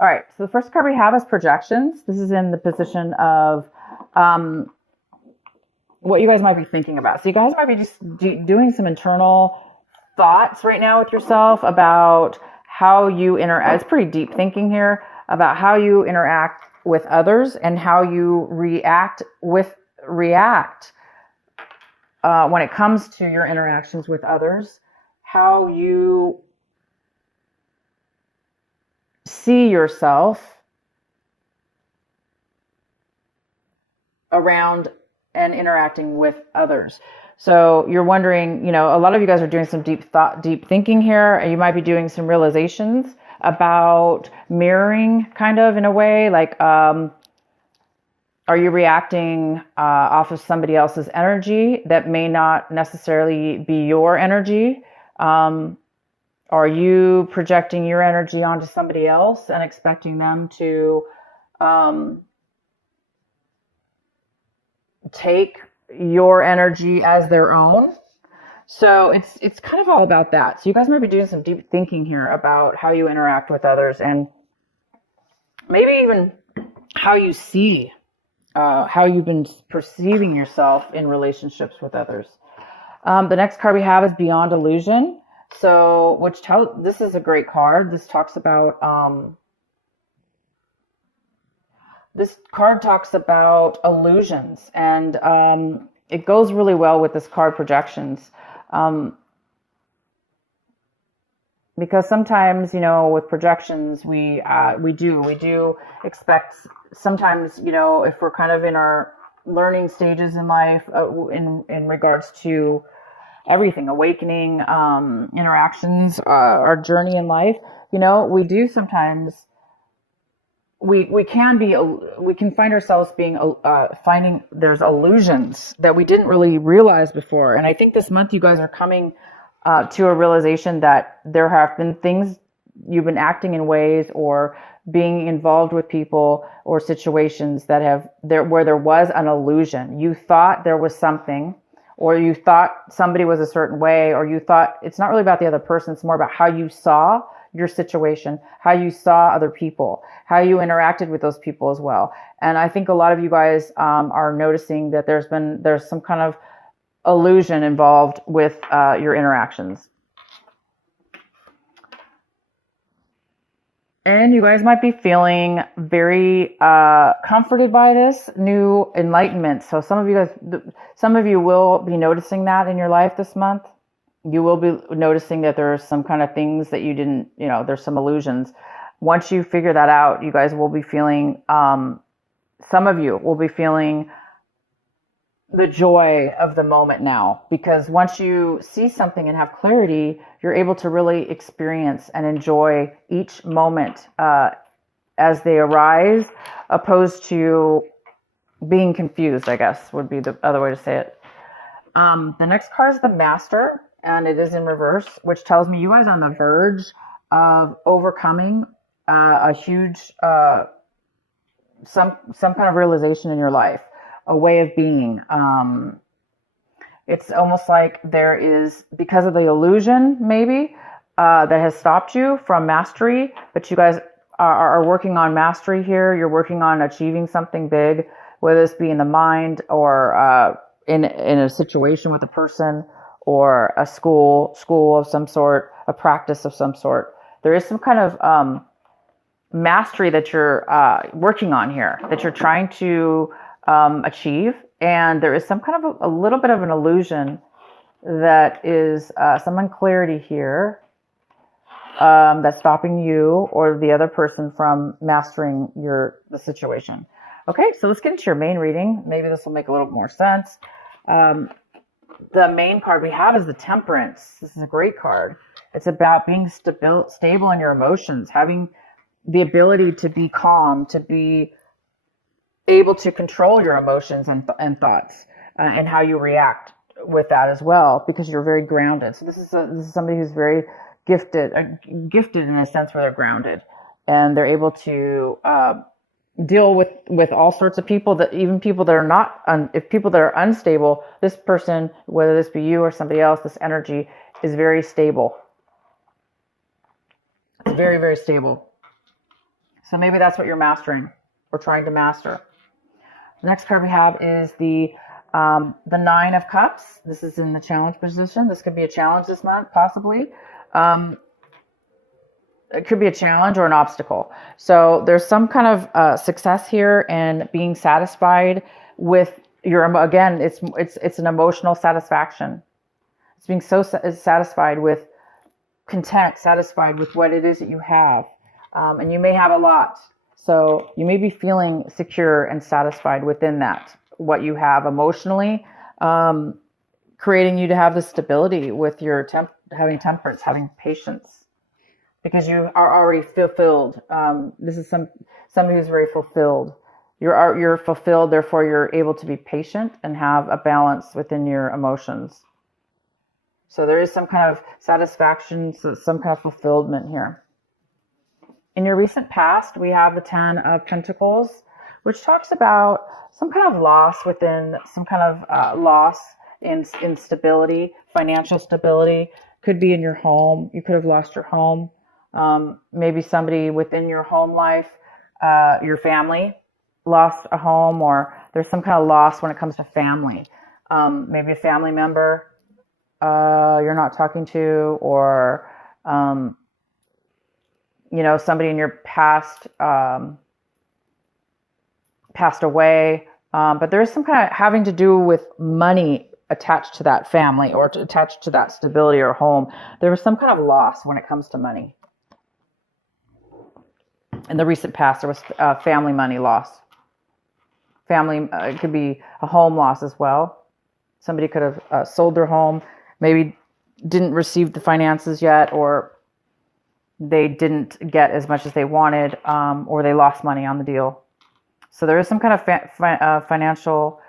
All right, so the first card we have is projections. This is in the position of what you guys might be thinking about. So you guys might be just doing some internal thoughts right now with yourself about how you interact. It's pretty deep thinking here about how you interact with others and how you react when it comes to your interactions with others, how you see yourself around and interacting with others. So you're wondering, a lot of you guys are doing some deep thinking here, and you might be doing some realizations about mirroring, kind of in a way, like, are you reacting off of somebody else's energy that may not necessarily be your energy? Are you projecting your energy onto somebody else and expecting them to take your energy as their own? So it's kind of all about that. So you guys might be doing some deep thinking here about how you interact with others, and maybe even how you see, how you've been perceiving yourself in relationships with others. The next card we have is Beyond Illusion. So, this is a great card. This talks about, illusions, and it goes really well with this card, projections. Because sometimes, with projections, we do expect sometimes, if we're kind of in our learning stages in life, in regards to everything, awakening, interactions, our journey in life, we do sometimes, we can find ourselves finding there's illusions that we didn't really realize before. And I think this month you guys are coming to a realization that there have been things you've been acting in ways or being involved with people or situations where there was an illusion. You thought there was something, or you thought somebody was a certain way, or you thought it's not really about the other person. It's more about how you saw your situation, how you saw other people, how you interacted with those people as well. And I think a lot of you guys are noticing that there's some kind of illusion involved with your interactions. And you guys might be feeling very comforted by this new enlightenment. So some of you will be noticing that in your life this month. You will be noticing that there's some kind of things that you didn't, there's some illusions. Once you figure that out, you guys will be feeling, some of you will be feeling the joy of the moment now, because once you see something and have clarity, you're able to really experience and enjoy each moment as they arise, opposed to being confused, I guess would be the other way to say it. The next card is the Master, and it is in reverse, which tells me you guys are on the verge of overcoming a huge, some kind of realization in your life, a way of being. It's almost like there is, because of the illusion maybe, that has stopped you from mastery, but you guys are working on mastery here. You're working on achieving something big, whether this be in the mind or in a situation with a person, or a school of some sort, a practice of some sort. There is some kind of mastery that you're working on here, that you're trying to achieve. And there is some kind of a little bit of an illusion that is some unclarity here that's stopping you or the other person from mastering the situation. Okay, so let's get into your main reading. Maybe this will make a little more sense. The main card we have is the Temperance. This is a great card. It's about being stable in your emotions, having the ability to be calm, to be able to control your emotions and thoughts, and how you react with that as well, because you're very grounded. So this is somebody who's very gifted in a sense where they're grounded, and they're able to deal with all sorts of people, that even people that are not, if people that are unstable, this person, whether this be you or somebody else, this energy is very stable. It's very, very stable. So maybe that's what you're mastering or trying to master. The next card we have is the Nine of Cups. This is in the challenge position. This could be a challenge this month, possibly. It could be a challenge or an obstacle. So there's some kind of success here and being satisfied with your, again, it's an emotional satisfaction. It's being so satisfied with content, satisfied with what it is that you have. And you may have a lot. So you may be feeling secure and satisfied within that, what you have emotionally, creating you to have the stability with your having temperance, having patience, because you are already fulfilled. This is somebody who's very fulfilled. You're fulfilled, therefore you're able to be patient and have a balance within your emotions. So there is some kind of satisfaction, some kind of fulfillment here. In your recent past, we have the Ten of Pentacles, which talks about some kind of loss within, some kind of loss in stability, financial stability. Could be in your home. You could have lost your home. Maybe somebody within your home life, your family lost a home, or there's some kind of loss when it comes to family. Maybe a family member you're not talking to, or somebody in your past passed away. But there's some kind of having to do with money attached to that family or attached to that stability or home. There was some kind of loss when it comes to money. In the recent past, there was family money loss. Family, it could be a home loss as well. Somebody could have sold their home, maybe didn't receive the finances yet, or they didn't get as much as they wanted, or they lost money on the deal. So there is some kind of financial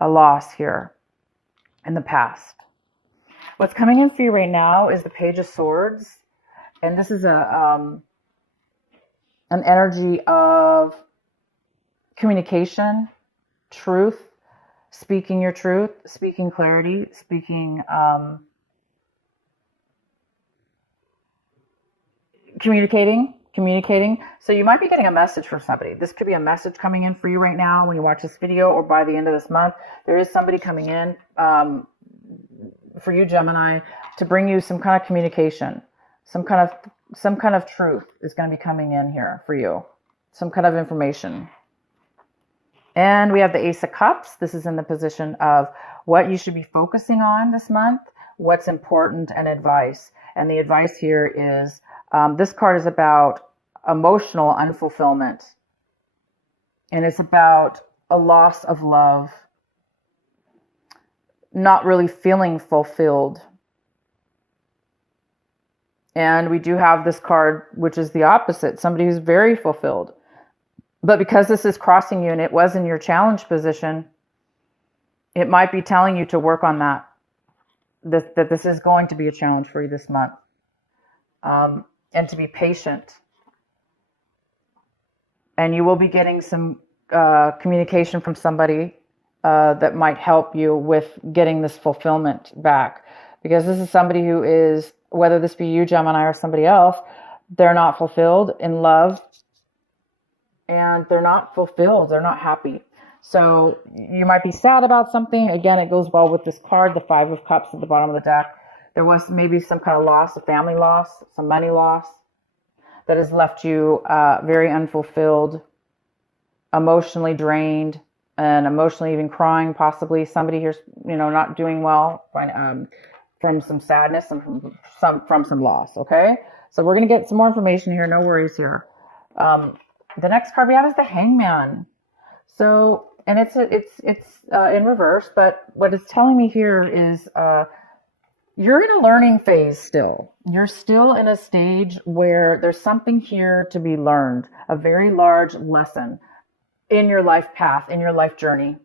loss here in the past. What's coming in for you right now is the Page of Swords. And this is an energy of communication, truth, speaking your truth, speaking clarity, speaking communicating. So you might be getting a message from somebody. This could be a message coming in for you right now when you watch this video, or by the end of this month. There is somebody coming in for you, Gemini, to bring you some kind of communication, some kind of truth is going to be coming in here for you, some kind of information. And we have the Ace of Cups. This is in the position of what you should be focusing on this month, what's important, and advice. And the advice here is, this card is about emotional unfulfillment. And it's about a loss of love, not really feeling fulfilled. And we do have this card, which is the opposite, somebody who's very fulfilled. But because this is crossing you and it was in your challenge position, it might be telling you to work on that. That this is going to be a challenge for you this month. And to be patient. And you will be getting some communication from somebody that might help you with getting this fulfillment back. Because this is somebody who is, whether this be you, Gemini, or somebody else, they're not fulfilled in love. And they're not fulfilled. They're not happy. So you might be sad about something. Again, it goes well with this card, the Five of Cups at the bottom of the deck. There was maybe some kind of loss, a family loss, some money loss that has left you very unfulfilled, emotionally drained, and emotionally even crying, possibly. Somebody here's, not doing well from some sadness and from some loss, okay? So we're going to get some more information here. No worries here. The next card we have is the Hangman. So, and it's in reverse, but what it's telling me here is you're in a learning phase still. You're still in a stage where there's something here to be learned, a very large lesson in your life path, in your life journey.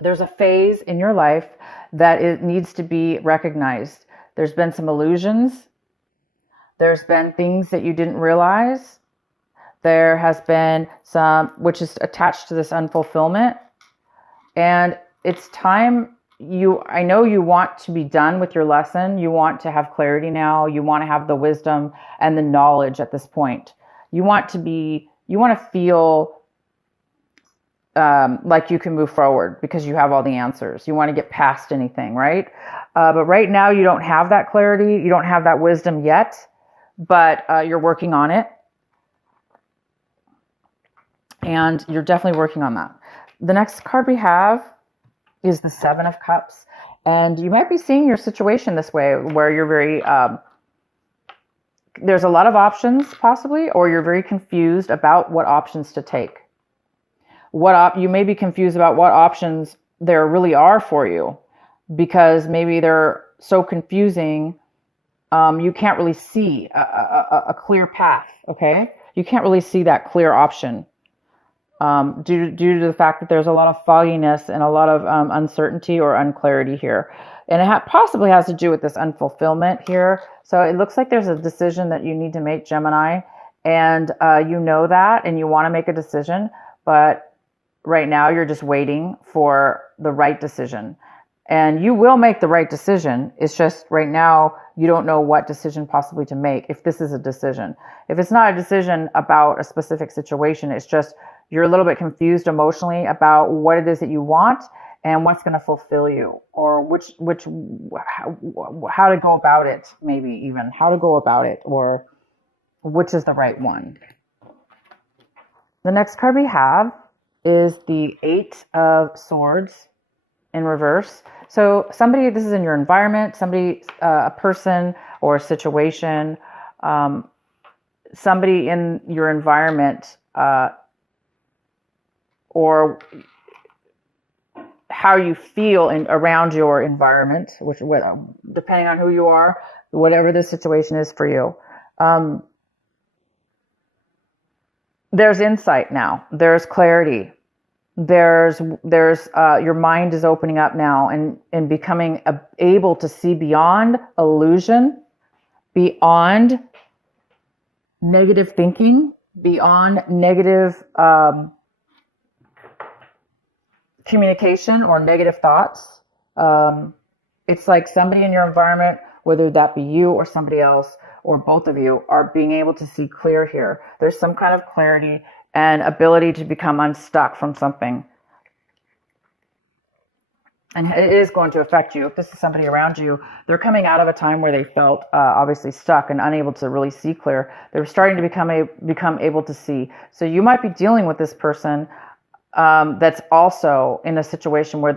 There's a phase in your life that it needs to be recognized. There's been some illusions. There's been things that you didn't realize. There has been some, which is attached to this unfulfillment. And it's time, I know you want to be done with your lesson. You want to have clarity now. You want to have the wisdom and the knowledge at this point. You want to be you want to feel like you can move forward because you have all the answers. You want to get past anything, right? But right now you don't have that clarity. You don't have that wisdom yet, but you're working on it. And you're definitely working on that. The next card we have is the Seven of Cups. And you might be seeing your situation this way, where you're very, there's a lot of options possibly, or you're very confused about what options to take. You may be confused about what options there really are for you, because maybe they're so confusing, you can't really see a clear path, okay? You can't really see that clear option. Due to the fact that there's a lot of fogginess and a lot of uncertainty or unclarity here. And it possibly has to do with this unfulfillment here. So it looks like there's a decision that you need to make, Gemini, and you know that, and you want to make a decision, but right now you're just waiting for the right decision. And you will make the right decision. It's just right now you don't know what decision possibly to make, if this is a decision. If it's not a decision about a specific situation, it's just you're a little bit confused emotionally about what it is that you want and what's going to fulfill you, or how to go about it, maybe even how to go about it, or which is the right one. The next card we have is the Eight of Swords in reverse. So this is in your environment, a person or a situation, somebody in your environment, or how you feel around your environment, depending on who you are, whatever the situation is for you. There's insight now. There's clarity. Your mind is opening up now and becoming able to see beyond illusion, beyond negative thinking, beyond negative communication or negative thoughts. It's like somebody in your environment, whether that be you or somebody else or both of you, are being able to see clear here. There's some kind of clarity and ability to become unstuck from something. And it is going to affect you. If this is somebody around you, they're coming out of a time where they felt obviously stuck and unable to really see clear. They're starting to become able to see. So you might be dealing with this person that's also in a situation where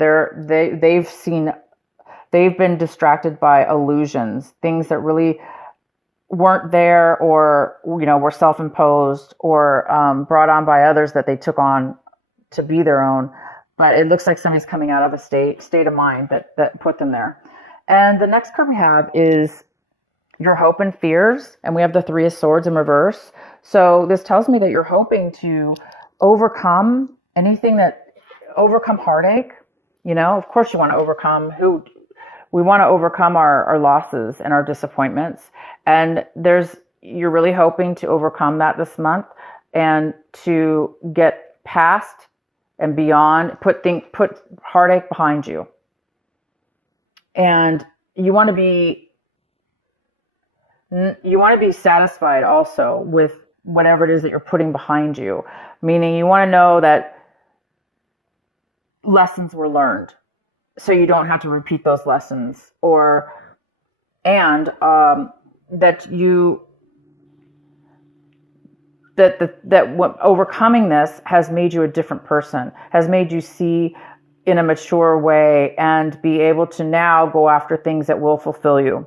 they've been distracted by illusions, things that really weren't there, or were self-imposed or brought on by others that they took on to be their own. But it looks like somebody's coming out of a state of mind that put them there. And the next card we have is your hope and fears, and we have the Three of Swords in reverse. So this tells me that you're hoping to overcome heartache. Of course you want to overcome we want to overcome our losses and our disappointments. And you're really hoping to overcome that this month and to get past and beyond, put heartache behind you. And you want to be satisfied also with whatever it is that you're putting behind you. Meaning you want to know that lessons were learned, so you don't have to repeat those lessons, that overcoming this has made you a different person, has made you see in a mature way and be able to now go after things that will fulfill you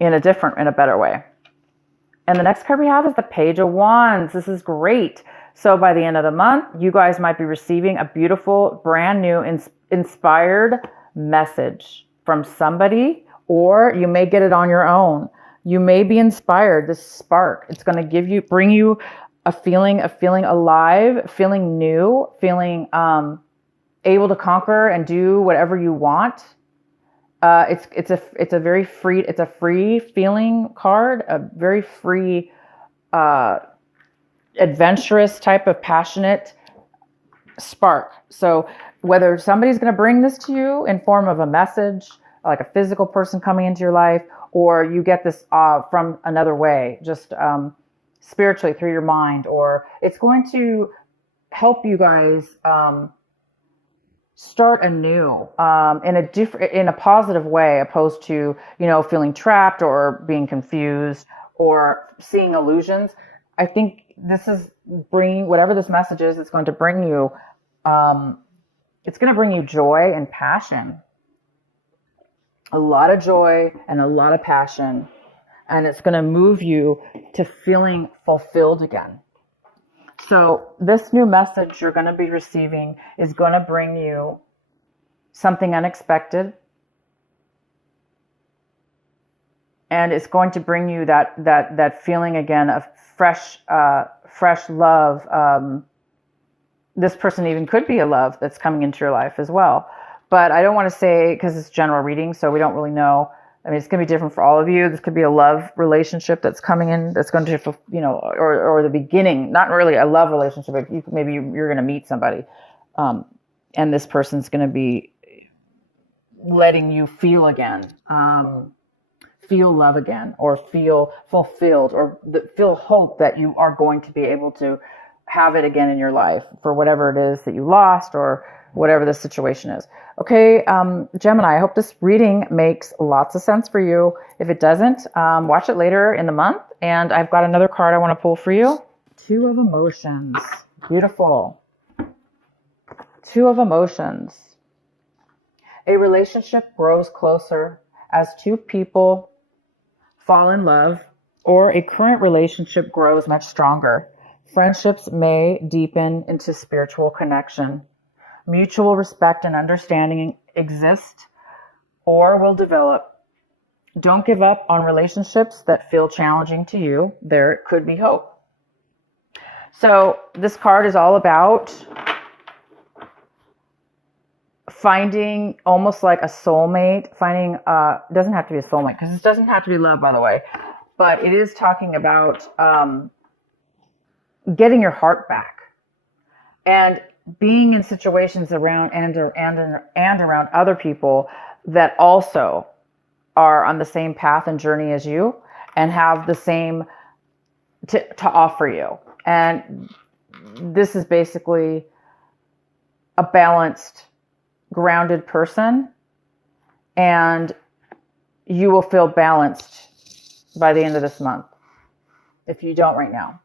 in a better way. And the next card we have is the Page of Wands. This is great. So by the end of the month, you guys might be receiving a beautiful, brand new, inspired message from somebody, or you may get it on your own. You may be inspired, this spark. It's going to bring you a feeling alive, feeling new, feeling able to conquer and do whatever you want. It's a very free, it's a free feeling card, a very free, adventurous type of passionate spark. So whether somebody's going to bring this to you in form of a message, like a physical person coming into your life, or you get this from another way, just spiritually through your mind, or it's going to help you guys start anew in a positive way, opposed to, feeling trapped or being confused or seeing illusions. I think this is bringing, whatever this message is, it's going to bring you, it's going to bring you joy and passion. A lot of joy and a lot of passion. And it's going to move you to feeling fulfilled again. So this new message you're going to be receiving is going to bring you something unexpected. And it's going to bring you that feeling again of fresh love. This person even could be a love that's coming into your life as well. But I don't want to say, because it's general reading, so we don't really know. I mean, it's going to be different for all of you. This could be a love relationship that's coming in, that's going to, or the beginning, not really a love relationship, but maybe you're going to meet somebody. And this person's going to be letting you feel again, feel love again, or feel fulfilled, or feel hope that you are going to be able to have it again in your life for whatever it is that you lost, or whatever the situation is. Okay, Gemini, I hope this reading makes lots of sense for you. If it doesn't, watch it later in the month. And I've got another card I want to pull for you. Two of Emotions. Beautiful. Two of Emotions. A relationship grows closer as two people fall in love, or a current relationship grows much stronger. Friendships may deepen into spiritual connection. Mutual respect and understanding exist or will develop. Don't give up on relationships that feel challenging to you. There could be hope. So this card is all about finding almost like a soulmate, it doesn't have to be a soulmate, because this doesn't have to be love, by the way, but it is talking about getting your heart back and being in situations around and around other people that also are on the same path and journey as you and have the same to offer you. And this is basically a balanced, grounded person, and you will feel balanced by the end of this month if you don't right now.